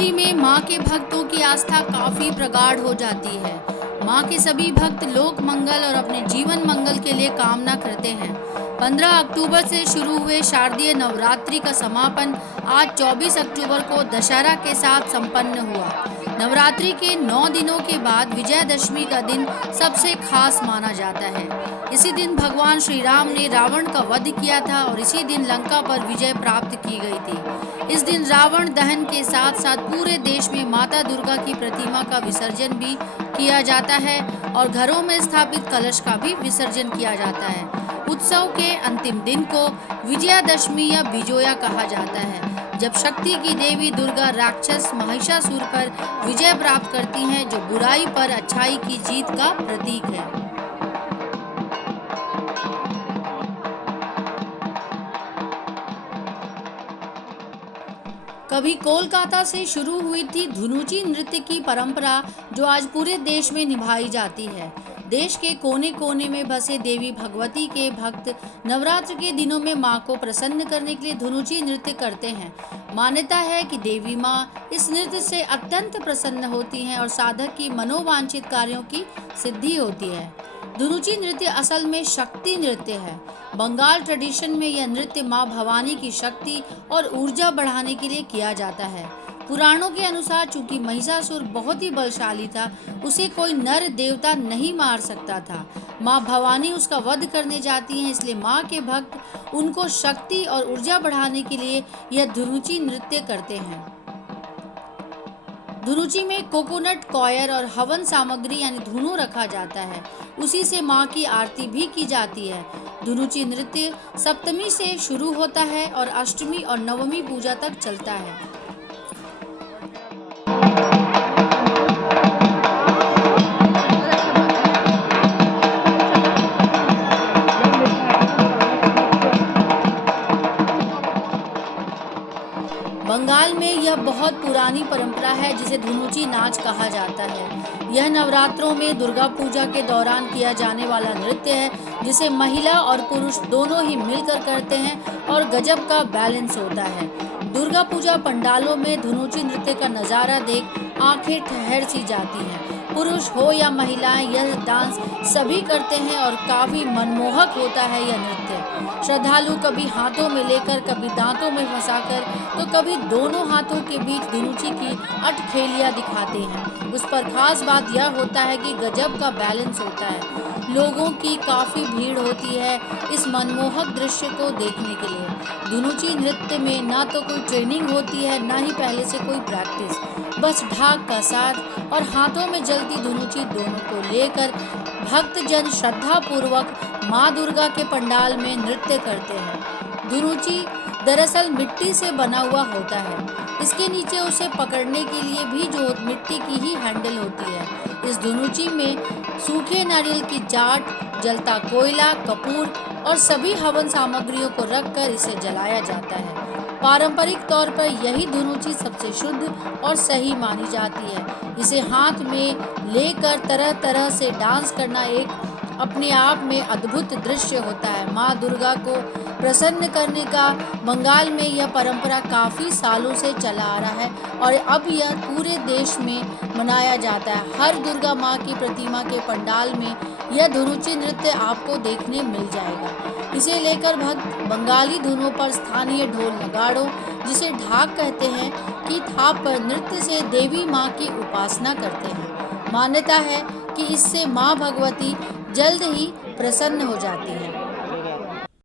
नवरात्रि में माँ के भक्तों की आस्था काफी प्रगाढ़ हो जाती है। माँ के सभी भक्त लोक मंगल और अपने जीवन मंगल के लिए कामना करते हैं। 15 अक्टूबर से शुरू हुए शारदीय नवरात्रि का समापन आज 24 अक्टूबर को दशहरा के साथ संपन्न हुआ। नवरात्रि के 9 दिनों के बाद विजयदशमी का दिन सबसे खास माना जाता है। इसी दिन भगवान श्री राम ने रावण का वध किया था और इसी दिन लंका पर विजय प्राप्त की गई थी। इस दिन रावण दहन के साथ साथ पूरे देश में माता दुर्गा की प्रतिमा का विसर्जन भी किया जाता है और घरों में स्थापित कलश का भी विसर्जन किया जाता है। उत्सव के अंतिम दिन को विजयादशमी या बिजोया कहा जाता है, जब शक्ति की देवी दुर्गा राक्षस महिषासुर पर विजय प्राप्त करती हैं, जो बुराई पर अच्छाई की जीत का प्रतीक है। कभी कोलकाता से शुरू हुई थी धुनुची नृत्य की परंपरा, जो आज पूरे देश में निभाई जाती है। देश के कोने कोने में बसे देवी भगवती के भक्त नवरात्र के दिनों में मां को प्रसन्न करने के लिए धुनुची नृत्य करते हैं। मान्यता है कि देवी मां इस नृत्य से अत्यंत प्रसन्न होती हैं और साधक की मनोवांछित कार्यों की सिद्धि होती है। धुनुची नृत्य असल में शक्ति नृत्य है। बंगाल ट्रेडिशन में यह नृत्य मां भवानी की शक्ति और ऊर्जा बढ़ाने के लिए किया जाता है। पुराणों के अनुसार चूंकि महिषासुर बहुत ही बलशाली था, उसे कोई नर देवता नहीं मार सकता था। मां भवानी उसका वध करने जाती हैं, इसलिए मां के भक्त उनको शक्ति और ऊर्जा बढ़ाने के लिए यह धुनुची नृत्य करते हैं। धुनुची में कोकोनट कॉयर और हवन सामग्री यानी धुनु रखा जाता है। उसी से मां की आरती भी की जाती है। धुनुची नृत्य सप्तमी से शुरू होता है और अष्टमी और नवमी पूजा तक चलता है। बंगाल में यह बहुत पुरानी परंपरा है, जिसे धुनुची नाच कहा जाता है। यह नवरात्रों में दुर्गा पूजा के दौरान किया जाने वाला नृत्य है, जिसे महिला और पुरुष दोनों ही मिलकर करते हैं और गजब का बैलेंस होता है। दुर्गा पूजा पंडालों में धुनुची नृत्य का नज़ारा देख आंखें ठहर सी जाती हैं। पुरुष हो या महिलाएं, यह डांस सभी करते हैं और काफी मनमोहक होता है यह नृत्य। श्रद्धालु कभी हाथों में लेकर, कभी दांतों में फंसाकर, तो कभी दोनों हाथों के बीच धुनुची की अटखेलियां दिखाते हैं। उस पर खास बात यह होता है कि गजब का बैलेंस होता है। लोगों की काफी भीड़ होती है इस मनमोहक दृश्य को देखने के लिए। धुनुची नृत्य में ना तो कोई ट्रेनिंग होती है, ना ही पहले से कोई प्रैक्टिस। बस ढाक का साथ और हाथों में जलती धुनुची दोनों को लेकर भक्तजन श्रद्धा पूर्वक माँ दुर्गा के पंडाल में नृत्य करते हैं। धुनुची दरअसल मिट्टी से बना हुआ होता है। इसके नीचे उसे पकड़ने के लिए भी जो मिट्टी की ही हैंडल होती है। इस धुनुची में सूखे नारियल की जाट, जलता कोयला, कपूर और सभी हवन सामग्रियों को रखकर इसे जलाया जाता है। पारंपरिक तौर पर यही धुनुची सबसे शुद्ध और सही मानी जाती है। इसे हाथ में लेकर तरह तरह से डांस करना एक अपने आप में अद्भुत दृश्य होता है। माँ दुर्गा को प्रसन्न करने का बंगाल में यह परंपरा काफ़ी सालों से चला आ रहा है और अब यह पूरे देश में मनाया जाता है। हर दुर्गा माँ की प्रतिमा के पंडाल में यह धुनुची नृत्य आपको देखने मिल जाएगा। इसे लेकर भक्त बंगाली धुनों पर स्थानीय ढोल नगाड़ों, जिसे ढाक कहते हैं, की थाप पर नृत्य से देवी माँ की उपासना करते हैं। मान्यता है कि इससे माँ भगवती जल्द ही प्रसन्न हो जाती है।